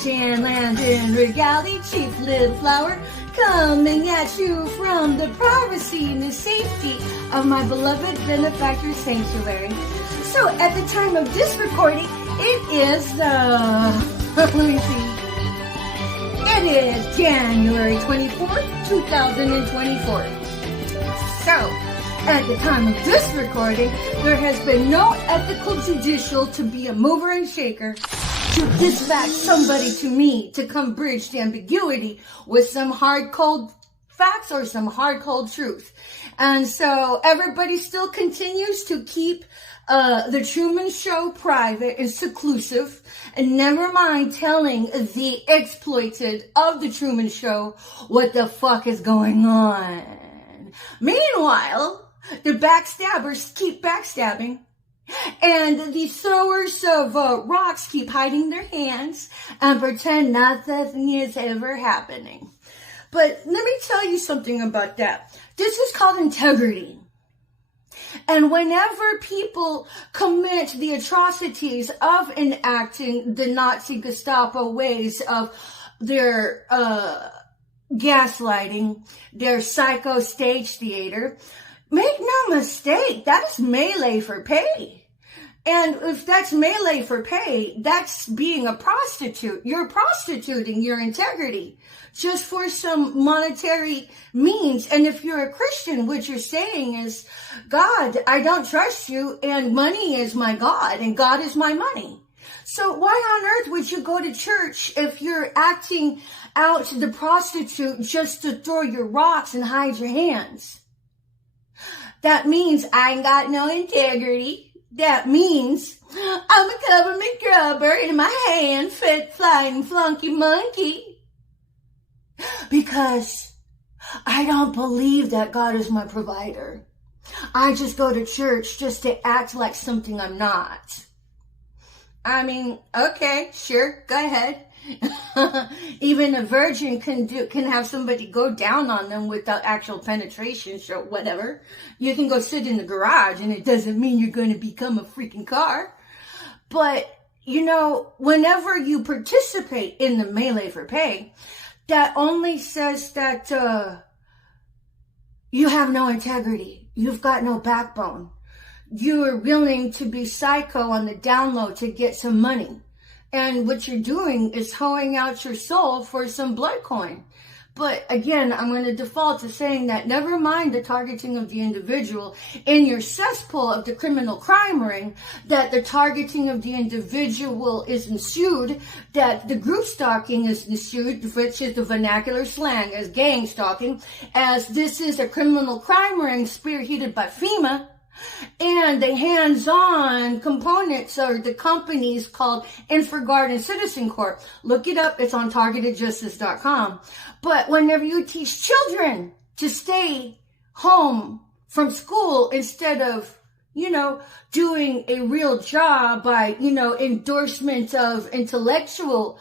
Christian Landon Regality, Chief Little Flower, coming at you from the privacy and the safety of my beloved benefactor sanctuary. So at the time of this recording, it is, let me see. It is January 24th, 2024. So, at the time of this recording, there has been no ethical judicial to be a mover and shaker to dispatch somebody to me to come bridge the ambiguity with some hard cold facts or some hard cold truth. And so everybody still continues to keep the Truman Show private and seclusive, and never mind telling the exploited of the Truman Show what the fuck is going on. Meanwhile, the backstabbers keep backstabbing, and the throwers of rocks keep hiding their hands and pretend nothing is ever happening. But let me tell you something about that. This is called integrity. And whenever people commit the atrocities of enacting the Nazi Gestapo ways of their gaslighting, their psycho stage theater, make no mistake, that is melee for pay. And if that's melee for pay, that's being a prostitute. You're prostituting your integrity just for some monetary means. And if you're a Christian, what you're saying is, God, I don't trust you, and money is my God, and God is my money. So why on earth would you go to church if you're acting out the prostitute just to throw your rocks and hide your hands? That means I ain't got no integrity. That means I'm a government grubber in my hand, fit flying flunky monkey. Because I don't believe that God is my provider. I just go to church just to act like something I'm not. I mean, okay, sure, go ahead. Even a virgin can have somebody go down on them without actual penetration, sure, whatever. You can go sit in the garage, and it doesn't mean you're going to become a freaking car. But, you know, whenever you participate in the melee for pay, that only says that you have no integrity. You've got no backbone. You are willing to be psycho on the down low to get some money. And what you're doing is hoeing out your soul for some blood coin. But again, I'm going to default to saying that never mind the targeting of the individual in your cesspool of the criminal crime ring, that the targeting of the individual is ensued, that the group stalking is ensued, which is the vernacular slang as gang stalking, as this is a criminal crime ring spearheaded by FEMA. And the hands-on components are the companies called InfraGard and Citizen Corp. Look it up. It's on targetedjustice.com. But whenever you teach children to stay home from school instead of, you know, doing a real job by, you know, endorsement of intellectual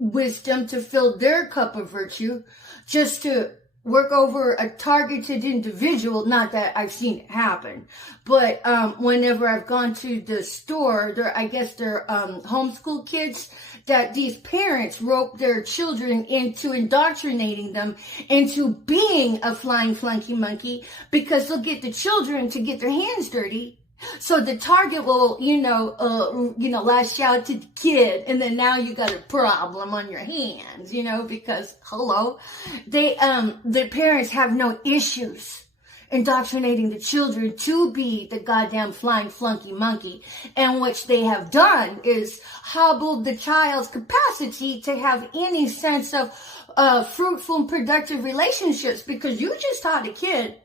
wisdom to fill their cup of virtue, just to work over a targeted individual, not that I've seen it happen, but whenever I've gone to the store, I guess they're homeschool kids, that these parents rope their children into indoctrinating them into being a flying flunky monkey, because they'll get the children to get their hands dirty. So the target will, lash out to the kid, and then now you got a problem on your hands, because hello, the parents have no issues indoctrinating the children to be the goddamn flying flunky monkey. And what they have done is hobbled the child's capacity to have any sense of fruitful and productive relationships, because you just taught a kid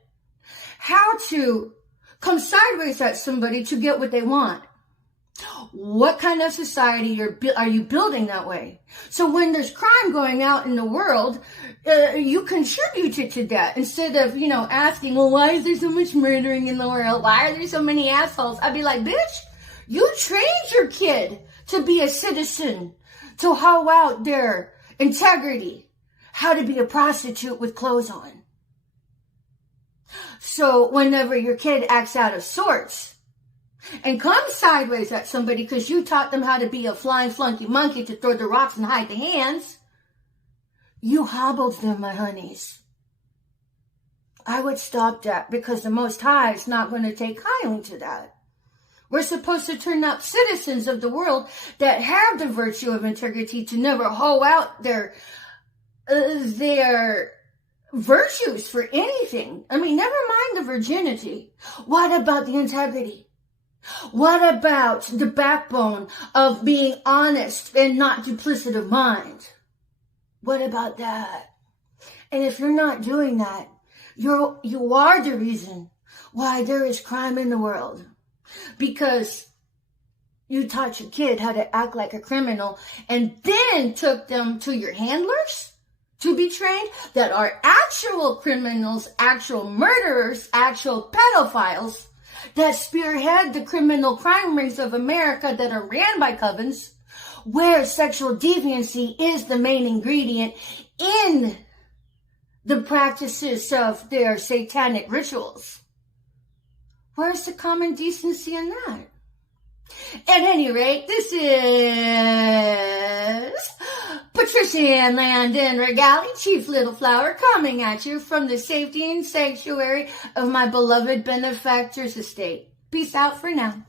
how to come sideways at somebody to get what they want. What kind of society are you building that way? So when there's crime going out in the world, you contributed to that instead of, asking, well, why is there so much murdering in the world? Why are there so many assholes? I'd be like, bitch, you trained your kid to be a citizen, to hoe out their integrity, how to be a prostitute with clothes on. So whenever your kid acts out of sorts, and come sideways at somebody because you taught them how to be a flying flunky monkey to throw the rocks and hide the hands, you hobbled them, my honeys. I would stop that because the Most High is not going to take kindly to that. We're supposed to turn up citizens of the world that have the virtue of integrity to never hoe out their virtues for anything. I mean, never mind the virginity. What about the integrity? What about the backbone of being honest and not duplicit of mind? What about that? And if you're not doing that, you are the reason why there is crime in the world. Because you taught your kid how to act like a criminal and then took them to your handlers to be trained that are actual criminals, actual murderers, actual pedophiles that spearhead the criminal crime rings of America that are ran by covens, where sexual deviancy is the main ingredient in the practices of their satanic rituals. Where's the common decency in that? At any rate, this is Patricia Ann Landon Regali, Chief Little Flower, coming at you from the safety and sanctuary of my beloved benefactor's estate. Peace out for now.